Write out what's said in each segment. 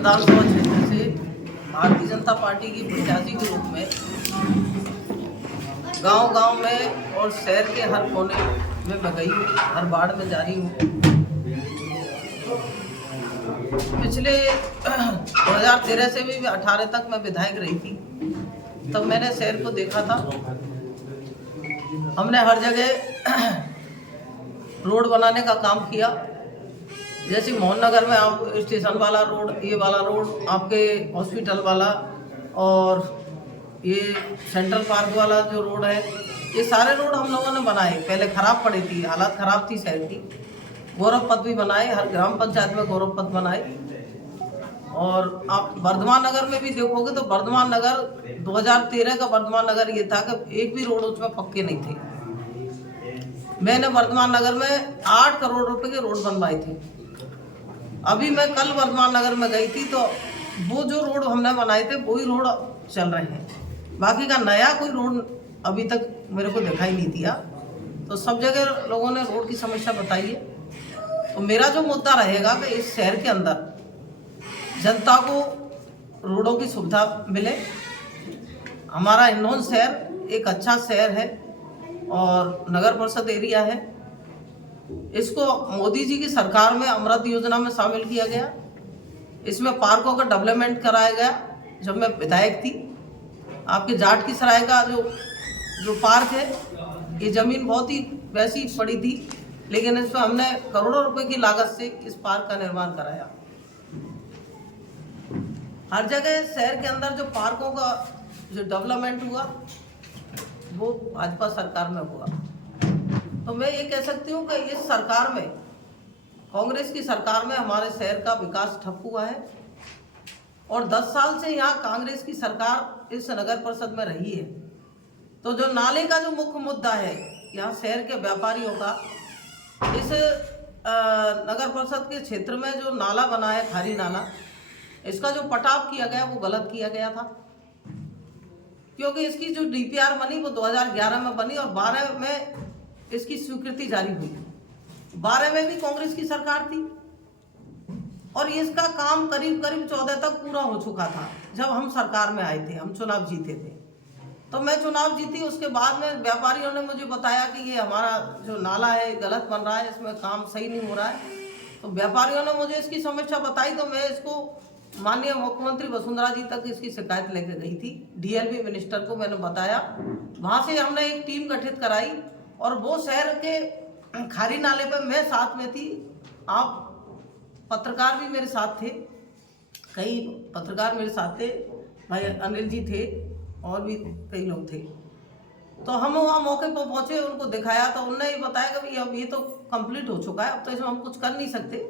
विधानसभा क्षेत्र से भारतीय जनता पार्टी की प्रत्याशी के रूप में गांव-गांव में और शहर के हर कोने में मैं गई हूँ, हर वार्ड में जा रही हूँ। पिछले 2013 से भी 18 तक मैं विधायक रही थी, तब मैंने शहर को देखा था। हमने हर जगह रोड बनाने का काम किया। जैसे मोहन नगर में आप स्टेशन वाला रोड, ये वाला रोड, आपके हॉस्पिटल वाला और ये सेंट्रल पार्क वाला जो रोड है, ये सारे रोड हम लोगों ने बनाए। पहले खराब पड़ी थी, हालत खराब थी शहर की। गौरव पथ भी बनाए, हर ग्राम पंचायत में गौरव पथ बनाए। और आप वर्धमान नगर में भी देखोगे तो वर्धमान नगर 2013 का वर्धमान नगर ये था कि एक भी रोड उसमें पक्के नहीं थे। मैंने वर्धमान नगर में 8 करोड़ रुपए के रोड बनवाए थे। अभी मैं कल वर्धमान नगर में गई थी तो वो जो रोड हमने बनाए थे वही रोड चल रहे हैं। बाकी का नया कोई रोड अभी तक मेरे को दिखाई नहीं दिया। तो सब जगह लोगों ने रोड की समस्या बताई है। तो मेरा जो मुद्दा रहेगा कि इस शहर के अंदर जनता को रोडों की सुविधा मिले। हमारा हिंडौन शहर एक अच्छा शहर है और नगर परिषद एरिया है। इसको मोदी जी की सरकार में अमृत योजना में शामिल किया गया। इसमें पार्कों का डेवलपमेंट कराया गया। जब मैं विधायक थी, आपके जाट की सराय का जो पार्क है, ये जमीन बहुत ही वैसी पड़ी थी, लेकिन इसमें हमने करोड़ों रुपए की लागत से इस पार्क का निर्माण कराया। हर जगह शहर के अंदर जो पार्कों का जो डेवलपमेंट हुआ वो भाजपा सरकार में हुआ। तो मैं ये कह सकती हूँ कि इस सरकार में, कांग्रेस की सरकार में हमारे शहर का विकास ठप हुआ है। और 10 साल से यहाँ कांग्रेस की सरकार इस नगर परिषद में रही है। तो जो नाले का जो मुख्य मुद्दा है, यहाँ शहर के व्यापारियों का, इस नगर परिषद के क्षेत्र में जो नाला बना है, खारी नाला, इसका जो पटाव किया गया वो गलत किया गया था। क्योंकि इसकी जो डीपीआर बनी वो 2011 में बनी और 12 में इसकी स्वीकृति जारी हुई। 12 में भी कांग्रेस की सरकार थी और इसका काम करीब 14 तक पूरा हो चुका था जब हम सरकार में आए थे, हम चुनाव जीते थे। तो मैं चुनाव जीती, उसके बाद में व्यापारियों ने मुझे बताया कि ये हमारा जो नाला है गलत बन रहा है, इसमें काम सही नहीं हो रहा है। तो व्यापारियों ने मुझे इसकी समस्या बताई तो मैं इसको माननीय मुख्यमंत्री वसुंधरा जी तक इसकी शिकायत लेकर गई थी। डीएलपी मिनिस्टर को मैंने बताया। वहाँ से हमने एक टीम गठित कराई और वो शहर के खारी नाले पे मैं साथ में थी। आप पत्रकार भी मेरे साथ थे, कई पत्रकार मेरे साथ थे, भाई अनिल जी थे और भी कई लोग थे। तो हम वहाँ मौके पर पहुँचे, उनको दिखाया तो उन्होंने ये बताया कि भाई अब ये तो कंप्लीट हो चुका है, अब तो इसमें हम कुछ कर नहीं सकते,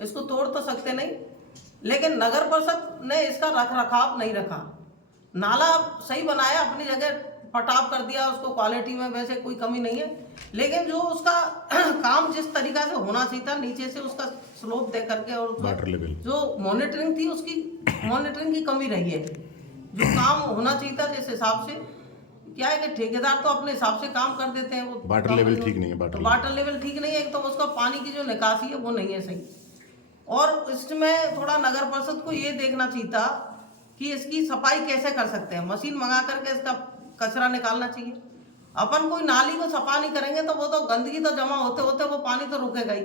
इसको तोड़ तो सकते नहीं। लेकिन नगर परिषद ने इसका रख रखाव नहीं रखा। नाला सही बनाया, अपनी जगह पटाव कर दिया, उसको क्वालिटी में वैसे कोई कमी नहीं है, लेकिन जो उसका काम जिस तरीका से होना चाहिए था, नीचे से उसका स्लोप दे करके और वाटर लेवल जो मॉनिटरिंग थी, उसकी मॉनिटरिंग की कमी रही है। जो काम होना चाहिए था जिस हिसाब से, क्या है कि ठेकेदार तो अपने हिसाब से काम कर देते हैं, वो वाटर लेवल ठीक नहीं है। वाटर लेवल ठीक नहीं है, एक तो उसका पानी की जो निकासी है वो नहीं है सही। और इसमें थोड़ा नगर परिषद को ये देखना चाहिए था कि इसकी सफाई कैसे कर सकते हैं। मशीन मंगा करके इसका कचरा निकालना चाहिए। अपन कोई नाली को सफा नहीं करेंगे तो वो तो गंदगी तो जमा होते होते वो पानी तो रुकेगा ही।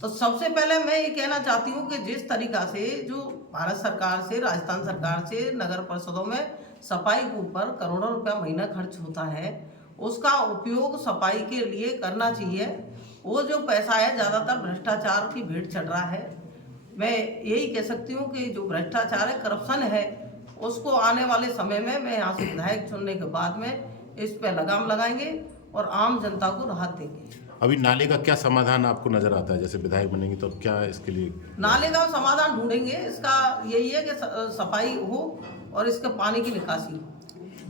तो सबसे पहले मैं ये कहना चाहती हूँ कि जिस तरीका से जो भारत सरकार से, राजस्थान सरकार से नगर परिषदों में सफाई के ऊपर करोड़ों रुपया महीना खर्च होता है, उसका उपयोग सफाई के लिए करना चाहिए। वो जो पैसा है ज़्यादातर भ्रष्टाचार की भेंट चढ़ रहा है। मैं यही कह सकती हूँ कि जो भ्रष्टाचार है, करप्शन है, उसको आने वाले समय में मैं यहाँ से विधायक चुनने के बाद में इस पे लगाम लगाएंगे और आम जनता को राहत देंगे। अभी नाले का क्या समाधान आपको नजर आता है? जैसे विधायक बनेंगे तो क्या इसके लिए नाले का समाधान ढूंढेंगे? इसका यही है कि सफाई हो और इसके पानी की निकासी हो।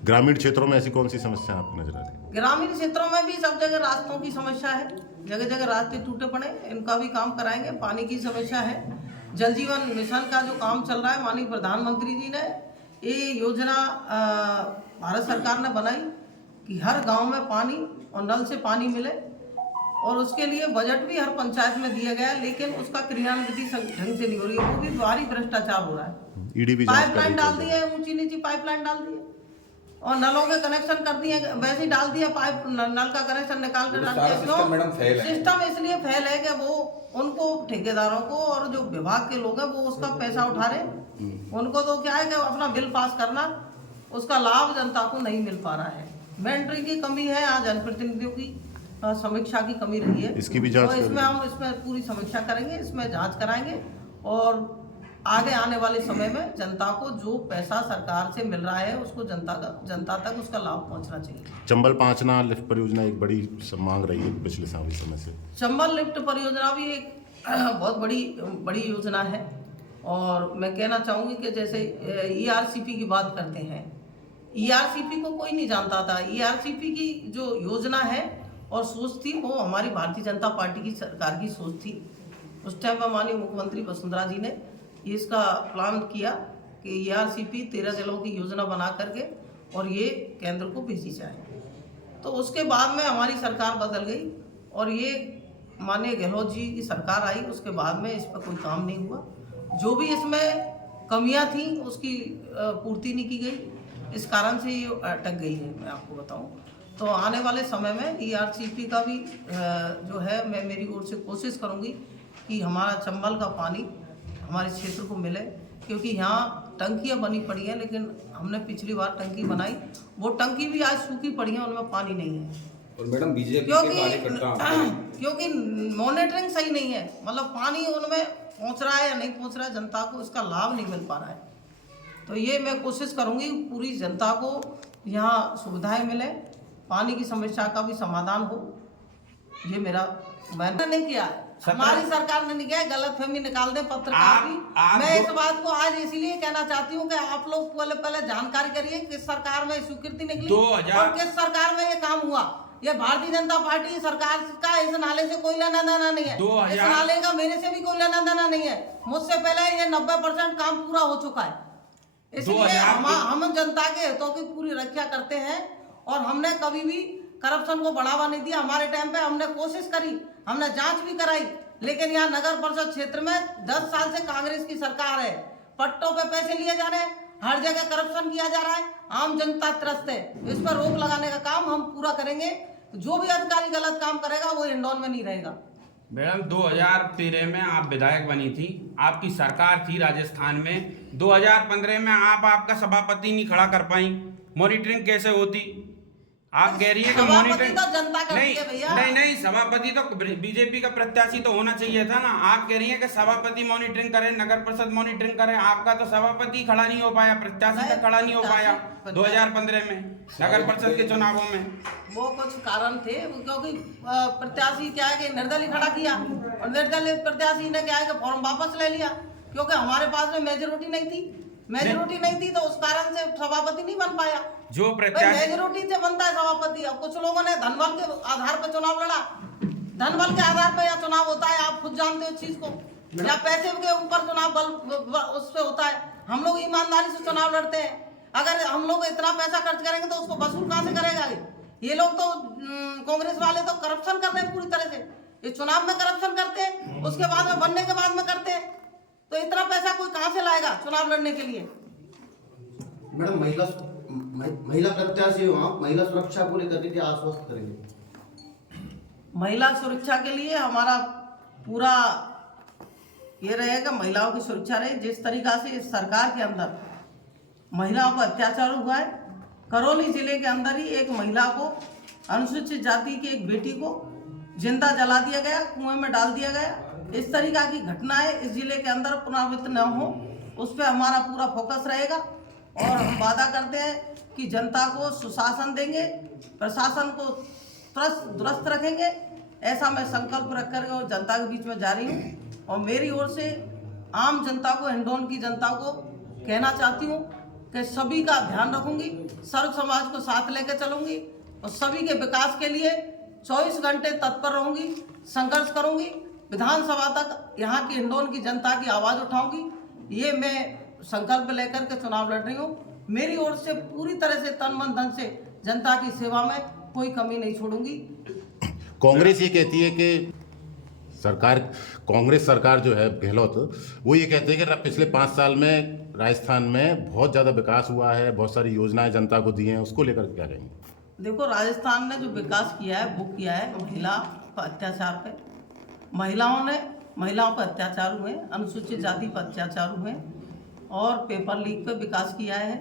ग्रामीण क्षेत्रों में ऐसी कौन सी समस्या आपको नजर आ रही है? ग्रामीण क्षेत्रों में भी सब जगह रास्तों की समस्या है, जगह जगह रास्ते टूटे पड़े, इनका भी काम कराएंगे। पानी की समस्या है। जल जीवन मिशन का जो काम चल रहा है, माननीय प्रधानमंत्री जी ने ये योजना भारत सरकार ने बनाई कि हर गांव में पानी और नल से पानी मिले। और उसके लिए बजट भी हर पंचायत में दिया गया, लेकिन उसका क्रियान्विति ढंग से नहीं हो रही है। वो भी भारी भ्रष्टाचार हो रहा है। ईडी भी जांच कर पाइपलाइन रही डाल है। दी है, ऊंची नीची पाइपलाइन डाल दी है, और नलों के कनेक्शन कर दिए, वैसे ही डाल दिया पाइप, नल का कनेक्शन निकाल कर डाल दिया। क्यों? सिस्टम इसलिए फेल है कि वो उनको ठेकेदारों को और जो विभाग के लोग हैं वो उसका पैसा उठा रहे। उनको तो क्या है कि अपना बिल पास करना, उसका लाभ जनता को नहीं मिल पा रहा है। मेंटरी की कमी है, आज जनप्रतिनिधियों की समीक्षा की कमी रही है। इसकी भी जांच तो इसमें हम इसमें पूरी समीक्षा करेंगे, इसमें जांच कराएंगे, और आगे आने वाले समय में जनता को जो पैसा सरकार से मिल रहा है उसको जनता तक उसका लाभ पहुंचना चाहिए। चंबल पांचना लिफ्ट परियोजना एक बड़ी मांग रही है पिछले समय से। चंबल लिफ्ट परियोजना भी एक बहुत बड़ी योजना है, और मैं कहना चाहूँगी कि जैसे ERCP की बात करते हैं, ERCP को कोई नहीं जानता था। ERCP की जो योजना है और सोच थी वो हमारी भारतीय जनता पार्टी की सरकार की सोच थी। उस टाइम में माननीय मुख्यमंत्री वसुंधरा जी ने इसका प्लान किया कि ERCP 13 जिलों की योजना बना करके और ये केंद्र को भेजी जाए। तो उसके बाद में हमारी सरकार बदल गई और ये माननीय गहलोत जी की सरकार आई। उसके बाद में इस पर कोई काम नहीं हुआ। जो भी इसमें कमियां थी उसकी पूर्ति नहीं की गई, इस कारण से ये अटक गई है। मैं आपको बताऊं तो आने वाले समय में ERCP का भी जो है, मैं मेरी ओर से कोशिश करूंगी कि हमारा चंबल का पानी हमारे क्षेत्र को मिले, क्योंकि यहाँ टंकियाँ बनी पड़ी हैं, लेकिन हमने पिछली बार टंकी बनाई, वो टंकी भी आज सूखी पड़ी है, उनमें पानी नहीं है। और मैडम बीजेपी के कार्यकर्ता क्योंकि मॉनिटरिंग सही नहीं है, मतलब पानी उनमें पहुँच रहा है या नहीं पहुँच रहा है, जनता को इसका लाभ नहीं मिल पा रहा है। तो ये मैं कोशिश करूँगी पूरी जनता को यहाँ सुविधाएं मिले, पानी की समस्या का भी समाधान हो। ये मेरा, मैंने नहीं किया, हमारी सरकार ने नहीं किया, गलतफहमी निकाल दे पत्रकार की। मैं इस बात को आज इसीलिए कहना चाहती हूँ कि आप लोग पहले जानकारी करिए किस सरकार में स्वीकृति निकली और किस सरकार में ये काम हुआ। ये भारतीय जनता पार्टी सरकार का इस नाले से कोई लेना देना नहीं है, इस नाले का मेरे से भी कोई लेना देना नहीं है। मुझसे पहले ये 90% काम पूरा हो चुका है, इसलिए हम जनता के हितों की पूरी रक्षा करते हैं और हमने कभी भी करप्शन को बढ़ावा नहीं दिया। हमारे टाइम पे हमने कोशिश करी, हमने जांच भी कराई, लेकिन यहाँ नगर परिषद क्षेत्र में 10 साल से कांग्रेस की सरकार है, पट्टों पे पैसे लिए जा रहे हैं, हर जगह करप्शन किया जा रहा है, आम जनता त्रस्त है। इस पर रोक लगाने का काम हम पूरा करेंगे। जो भी अधिकारी गलत काम करेगा वो हिंडौन में नहीं रहेगा। मैडम 2013 में आप विधायक बनी थी, आपकी सरकार थी राजस्थान में। 2015 में आपका सभापति नहीं खड़ा कर पाई, मॉनिटरिंग कैसे होती? आप कह रही है कि मॉनिटरिंग तो जनता करती है भैया। नहीं, सभापति तो बीजेपी का प्रत्याशी तो होना चाहिए था ना। आप कह रही है कि सभापति मॉनिटरिंग करे, नगर परिषद मॉनिटरिंग करे, आपका तो सभापति खड़ा नहीं हो पाया, प्रत्याशी तक खड़ा नहीं हो पाया 2015 में नगर परिषद के चुनावों में। वो कुछ कारण थे, क्योंकि प्रत्याशी क्या है कि निर्दलीय खड़ा किया और निर्दलीय प्रत्याशी ने क्या है कि फॉर्म वापस ले लिया, क्योंकि हमारे पास में मेजोरिटी नहीं थी, तो उस कारण से सभापति नहीं बन पाया। जो प्रत्याशी मेजोरिटी से बनता है सभापति। अब कुछ लोगों ने धनबल के आधार पर चुनाव लड़ा, धनबल के आधार पर यह चुनाव होता है, आप खुद जानते हो इस चीज को, या पैसे के ऊपर चुनाव बल उससे होता है। हम लोग ईमानदारी से चुनाव लड़ते हैं। अगर हम लोग इतना पैसा खर्च करेंगे तो उसको वसूल कहाँ से करेगा? ये लोग तो कांग्रेस वाले तो करप्शन कर रहे हैं पूरी तरह से। ये चुनाव में करप्शन करते हैं, उसके बाद में बनने के बाद में करते हैं, तो इतना पैसा कोई कहाँ से लाएगा चुनाव लड़ने के लिए? मैडम महिला प्रत्याशी हो आप, महिला सुरक्षा को लेकर के आश्वस्त करेंगे? महिला सुरक्षा के लिए हमारा पूरा ये रहेगा, महिलाओं की सुरक्षा रहे। जिस तरीका से इस सरकार के अंदर महिलाओं पर अत्याचार हुआ है, करौली जिले के अंदर ही एक महिला को, अनुसूचित जाति की एक बेटी को जिंदा जला दिया गया, कुएं में डाल दिया गया। इस तरीका की घटनाएं इस जिले के अंदर पुनरावृत्त न हो, उस पर हमारा पूरा फोकस रहेगा। और हम वादा करते हैं कि जनता को सुशासन देंगे, प्रशासन को दुरुस्त रखेंगे। ऐसा मैं संकल्प रख कर जनता के बीच में जा रही हूँ। और मेरी ओर से आम जनता को, हिंडौन की जनता को कहना चाहती हूँ कि सभी का ध्यान रखूंगी, सर्व समाज को साथ लेकर चलूंगी और सभी के विकास के लिए 24 घंटे तत्पर रहूंगी, संघर्ष करूंगी, विधानसभा तक यहाँ की हिंडौन की जनता की आवाज़ उठाऊंगी। ये मैं संकल्प लेकर के चुनाव लड़ रही हूँ। मेरी ओर से पूरी तरह से तन मन धन से जनता की सेवा में कोई कमी नहीं छोड़ूंगी। कांग्रेस ये कहती है कि सरकार, कांग्रेस सरकार जो है गहलोत, वो ये कहते हैं कि पिछले 5 साल में राजस्थान में बहुत ज़्यादा विकास हुआ है, बहुत सारी योजनाएं जनता को दी हैं, उसको लेकर क्या कहेंगे? देखो, राजस्थान ने जो विकास किया है वो किया है महिला पर अत्याचार पे। महिलाओं पर अत्याचार हुए, अनुसूचित जाति पर अत्याचार हुए और पेपर लीक पे विकास किया है।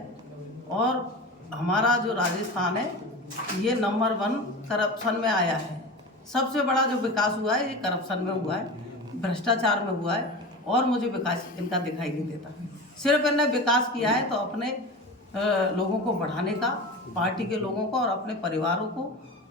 और हमारा जो राजस्थान है ये नंबर 1 करप्शन में आया है। सबसे बड़ा जो विकास हुआ है ये करप्शन में हुआ है, भ्रष्टाचार में हुआ है। और मुझे विकास इनका दिखाई नहीं देता। सिर्फ इन्हें विकास किया है तो अपने लोगों को बढ़ाने का, पार्टी के लोगों को और अपने परिवारों को,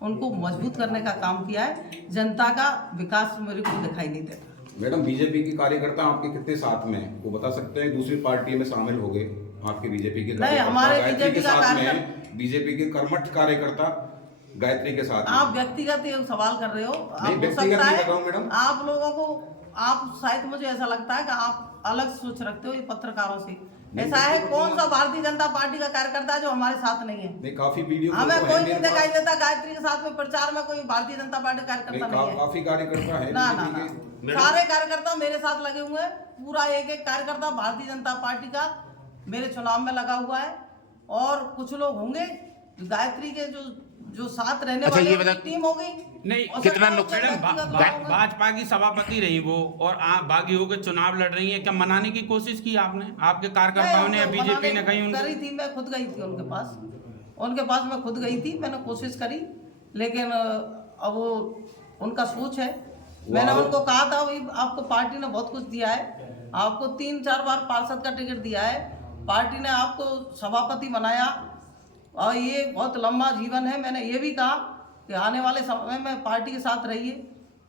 उनको मजबूत करने का काम किया है। जनता का विकास मेरे को दिखाई नहीं देता। मैडम, बीजेपी के कार्यकर्ता आपके कितने साथ में हैं वो बता सकते हैं? दूसरी पार्टी में शामिल हो गए आपके बीजेपी के नहीं, हमारे बीजेपी का कार्यकर्ता, बीजेपी के कर्मठ कार्यकर्ता गायत्री के साथ। आप व्यक्तिगत ये सवाल कर रहे हो। नहीं, व्यक्तिगत नहीं कर रहा हूं मैडम। आप लोगों को, आप शायद, मुझे ऐसा लगता है कि आप अलग सोच रखते हो ये पत्रकारों से। ऐसा है, कौन सा भारतीय जनता पार्टी का कार्यकर्ता है जो हमारे साथ नहीं है? नहीं, काफी वीडियो हमें कोई नहीं दिखाई देता। गायत्री के साथ में प्रचार में कोई भारतीय जनता पार्टी कार्यकर्ता नहीं है। काफी कार्यकर्ता है ना, सारे कार्यकर्ता मेरे साथ लगे हुए हैं। पूरा एक कार्यकर्ता भारतीय जनता पार्टी का मेरे चुनाव में लगा हुआ है। और कुछ लोग होंगे गायत्री के जो साथ रहने वाले टीम हो गई। नहीं, कितना भाजपा की सभापति रही वो और आप बागी होकर चुनाव लड़ रही है, क्या मनाने की कोशिश की आपने, आपके कार्यकर्ताओं ने, बीजेपी ने कहीं करी थी? मैं खुद गई थी उनके पास मैं खुद गई थी, मैंने कोशिश करी। लेकिन अब वो उनका सोच है। मैंने उनको कहा था भाई आपको पार्टी ने बहुत कुछ दिया है, आपको 3-4 बार पार्षद का टिकट दिया है, पार्टी ने आपको सभापति बनाया और ये बहुत लंबा जीवन है। मैंने ये भी कहा कि आने वाले समय में पार्टी के साथ रहिए,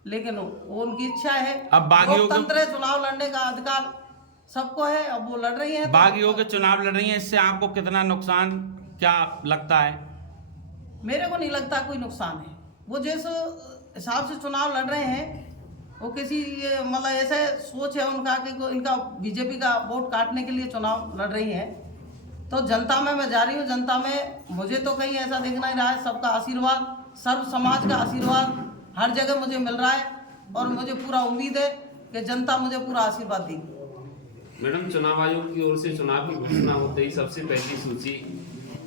लेकिन वो उनकी इच्छा है। अब बागियों लोकतंत्र, चुनाव लड़ने का अधिकार सबको है। अब वो लड़ रही हैं, बागियों के चुनाव लड़ रही हैं, इससे आपको कितना नुकसान क्या लगता है? मेरे को नहीं लगता कोई नुकसान है। वो जिस हिसाब से चुनाव लड़ रहे हैं, वो किसी मतलब ऐसे सोच है उनका कि इनका बीजेपी का वोट काटने के लिए चुनाव लड़ रही है। तो जनता में मैं जा रही हूँ, जनता में मुझे तो कहीं ऐसा दिख नहीं रहा है। सबका आशीर्वाद, सर्व समाज का आशीर्वाद हर जगह मुझे मिल रहा है और मुझे पूरा उम्मीद है कि जनता मुझे पूरा आशीर्वाद देगी। मैडम, चुनाव आयोग की ओर से चुनाव की घोषणा होते ही सबसे पहली सूची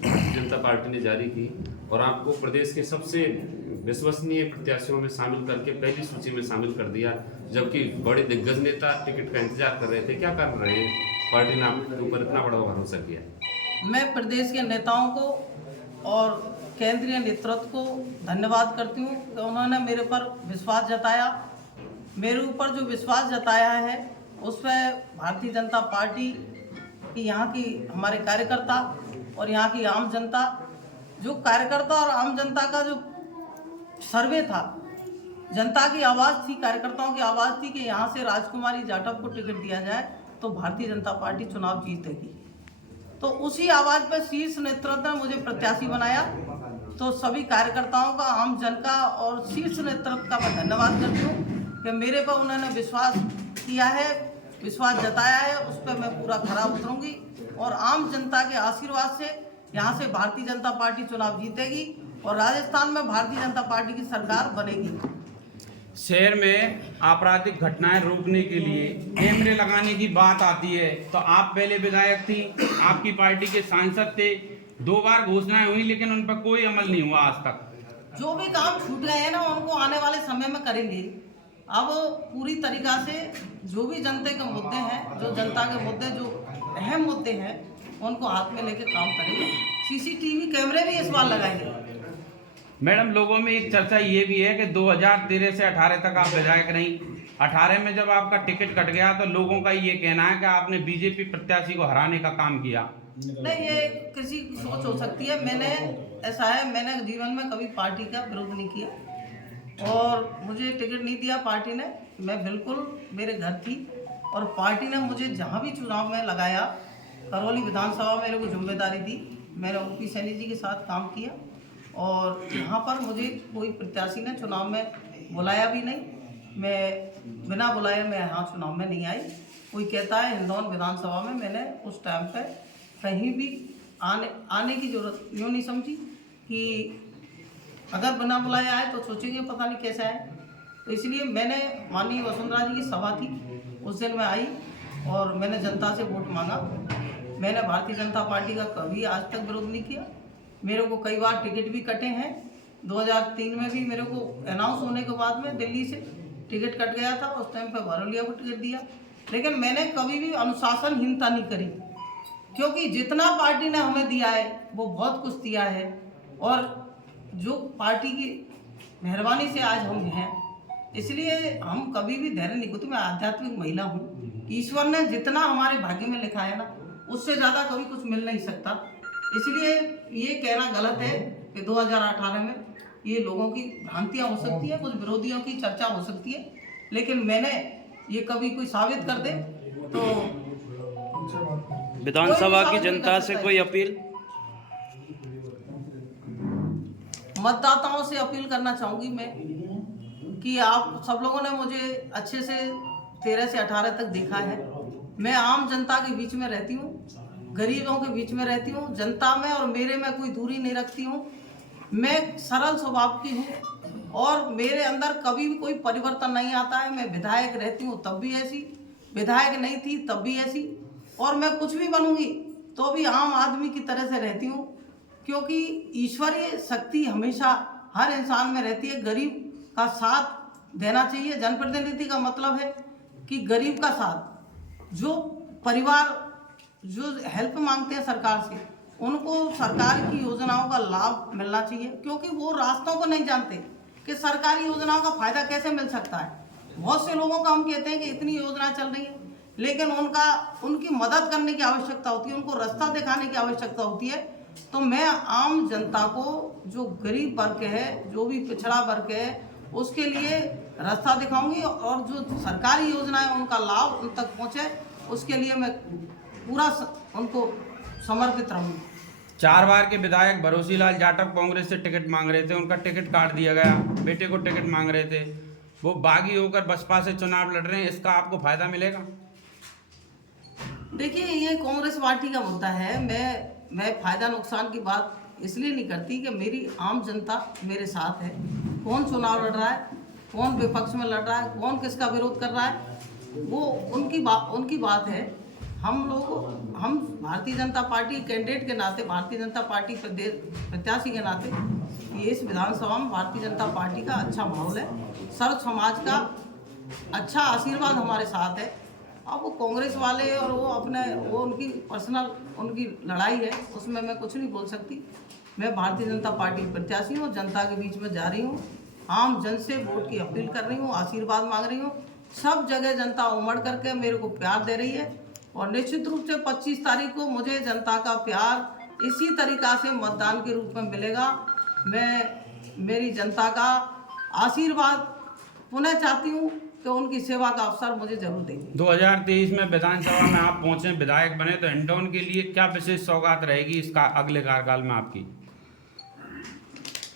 जनता पार्टी ने जारी की और आपको प्रदेश के सबसे विश्वसनीय प्रत्याशियों में शामिल करके पहली सूची में शामिल कर दिया, जबकि बड़े दिग्गज नेता टिकट का इंतजार कर रहे थे। क्या कर रहे हैं? पार्टी ने आपके ऊपर इतना बड़ा भरोसा किया। मैं प्रदेश के नेताओं को और केंद्रीय नेतृत्व को धन्यवाद करती हूँ कि उन्होंने मेरे पर विश्वास जताया। मेरे ऊपर जो विश्वास जताया है उस पर भारतीय जनता पार्टी की, यहाँ की हमारे कार्यकर्ता और यहाँ की आम जनता, जो कार्यकर्ता और आम जनता का जो सर्वे था, जनता की आवाज़ थी, कार्यकर्ताओं की आवाज़ थी कि यहाँ से राजकुमारी जाटव को टिकट दिया जाए तो भारतीय जनता पार्टी चुनाव जीतेगी। तो उसी आवाज़ पर शीर्ष नेतृत्व ने मुझे प्रत्याशी बनाया। तो सभी कार्यकर्ताओं का, आम जन का और शीर्ष नेतृत्व का मैं धन्यवाद करती हूँ कि मेरे पर उन्होंने विश्वास किया है, विश्वास जताया है। उस पर मैं पूरा खरा उतरूंगी और आम जनता के आशीर्वाद से यहाँ से भारतीय जनता पार्टी चुनाव जीतेगी और राजस्थान में भारतीय जनता पार्टी की सरकार बनेगी। शहर में आपराधिक घटनाएं रोकने के लिए कैमरे लगाने की बात आती है, तो आप पहले विधायक थी, आपकी पार्टी के सांसद थे, 2 बार घोषणाएं हुई लेकिन उन पर कोई अमल नहीं हुआ आज तक। जो भी काम छूट गए हैं ना, उनको आने वाले समय में करेंगे। अब पूरी तरीका से जो भी जनता के मुद्दे हैं, जो जनता के मुद्दे, जो अहम मुद्दे हैं, उनको हाथ में लेके काम करेंगे। सीसीटीवी कैमरे भी इस बार लगाएंगे। मैडम, लोगों में एक चर्चा ये भी है कि 2013 से 18 तक आप विधायक रहीं। 18 में जब आपका टिकट कट गया तो लोगों का ये कहना है कि आपने बीजेपी प्रत्याशी को हराने का काम किया। नहीं, ये किसी की सोच हो सकती है। मैंने जीवन में कभी पार्टी का विरोध नहीं किया और मुझे टिकट नहीं दिया पार्टी ने। मैं बिल्कुल मेरे घर थी और पार्टी ने मुझे जहाँ भी चुनाव में लगाया, करौली विधानसभा मेरे को जिम्मेदारी दी, मैंने ओपी सैनी जी के साथ काम किया और यहाँ पर मुझे कोई प्रत्याशी ने चुनाव में बुलाया भी नहीं। मैं बिना बुलाए मैं यहाँ चुनाव में नहीं आई। कोई कहता है हिंदौन विधानसभा में, मैंने उस टाइम पे कहीं भी आने की जरूरत यूँ नहीं समझी कि अगर बिना बुलाए आए तो सोचेंगे पता नहीं कैसे आए। तो इसलिए मैंने माननीय वसुंधरा जी की सभा थी, उस दिन मैं आई और मैंने जनता से वोट मांगा। मैंने भारतीय जनता पार्टी का कभी आज तक विरोध नहीं किया। मेरे को कई बार टिकट भी कटे हैं। 2003 में भी मेरे को अनाउंस होने के बाद में दिल्ली से टिकट कट गया था, उस टाइम पे बरौलिया को टिकट दिया। लेकिन मैंने कभी भी अनुशासनहीनता नहीं करी, क्योंकि जितना पार्टी ने हमें दिया है वो बहुत कुछ दिया है। और जो पार्टी की मेहरबानी से आज हम हैं, इसलिए हम कभी भी धैर्य नहीं खोते। मैं आध्यात्मिक महिला हूँ। ईश्वर ने जितना हमारे भाग्य में लिखा है ना, उससे ज़्यादा कभी कुछ मिल नहीं सकता। इसलिए ये कहना गलत है कि 2018 में ये लोगों की भ्रांतियाँ हो सकती है, कुछ विरोधियों की चर्चा हो सकती है, लेकिन मैंने ये कभी कोई साबित कर दे तो विधानसभा की जनता से कोई अपील? मतदाताओं से अपील करना चाहूँगी मैं कि आप सब लोगों ने मुझे अच्छे से 13 से 18 तक देखा है। मैं आम जनता के बीच में रहती हूँ, गरीबों के बीच में रहती हूँ। जनता में और मेरे में कोई दूरी नहीं रखती हूँ। मैं सरल स्वभाव की हूँ और मेरे अंदर कभी भी कोई परिवर्तन नहीं आता है। मैं विधायक रहती हूँ तब भी ऐसी, विधायक नहीं थी तब भी ऐसी, और मैं कुछ भी बनूंगी तो भी आम आदमी की तरह से रहती हूँ, क्योंकि ईश्वरीय शक्ति हमेशा हर इंसान में रहती है। गरीब का साथ देना चाहिए। जनप्रतिनिधि का मतलब है कि गरीब का साथ, जो परिवार जो हेल्प मांगते हैं सरकार से, उनको सरकार की योजनाओं का लाभ मिलना चाहिए, क्योंकि वो रास्तों को नहीं जानते कि सरकारी योजनाओं का फायदा कैसे मिल सकता है। बहुत से लोगों का हम कहते हैं कि इतनी योजना चल रही है, लेकिन उनकी मदद करने की आवश्यकता होती है, उनको रास्ता दिखाने की आवश्यकता होती है। तो मैं आम जनता को, जो गरीब वर्ग है, जो भी पिछड़ा वर्ग है, उसके लिए रास्ता दिखाऊंगी और जो सरकारी योजनाएं उनका लाभ उन तक पहुंचे, उसके लिए मैं पूरा उनको समर्पित रहूंगी। 4 बार के विधायक भरोसी लाल जाटव कांग्रेस से टिकट मांग रहे थे, उनका टिकट काट दिया गया। बेटे को टिकट मांग रहे थे, वो बागी होकर बसपा से चुनाव लड़ रहे हैं। इसका आपको फायदा मिलेगा? देखिए, ये कांग्रेस पार्टी का मुद्दा है। मैं फायदा नुकसान की बात इसलिए नहीं करती कि मेरी आम जनता मेरे साथ है। कौन चुनाव लड़ रहा है, कौन विपक्ष में लड़ रहा है, कौन किसका विरोध कर रहा है, वो उनकी बात है। हम भारतीय जनता पार्टी कैंडिडेट के नाते, भारतीय जनता पार्टी प्रत्याशी के नाते, ये इस विधानसभा में भारतीय जनता पार्टी का अच्छा माहौल है। सर्व समाज का अच्छा आशीर्वाद हमारे साथ है। अब वो कांग्रेस वाले और वो उनकी पर्सनल उनकी लड़ाई है, उसमें मैं कुछ नहीं बोल सकती। मैं भारतीय जनता पार्टी प्रत्याशी हूँ, जनता के बीच में जा रही हूँ, आम जन से वोट की अपील कर रही हूँ, आशीर्वाद मांग रही हूँ। सब जगह जनता उमड़ करके मेरे को प्यार दे रही है और निश्चित रूप से 25 तारीख को मुझे जनता का प्यार इसी तरीक़ा से मतदान के रूप में मिलेगा। मैं मेरी जनता का आशीर्वाद पुनः चाहती हूँ कि उनकी सेवा का अवसर मुझे जरूर देंगे। 2023 में विधानसभा में आप पहुंचे, विधायक बने, तो हिंडौन के लिए क्या विशेष सौगात रहेगी इसका अगले कार्यकाल में आपकी?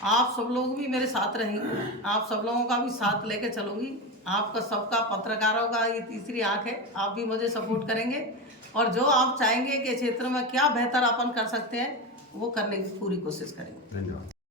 आप सब लोग भी मेरे साथ रहेंगे, आप सब लोगों का भी साथ लेके चलूंगी। आपका सबका, पत्रकारों का ये तीसरी आंख है। आप भी मुझे सपोर्ट करेंगे और जो आप चाहेंगे कि क्षेत्र में क्या बेहतर अपन कर सकते हैं, वो करने की पूरी कोशिश करेंगे। धन्यवाद।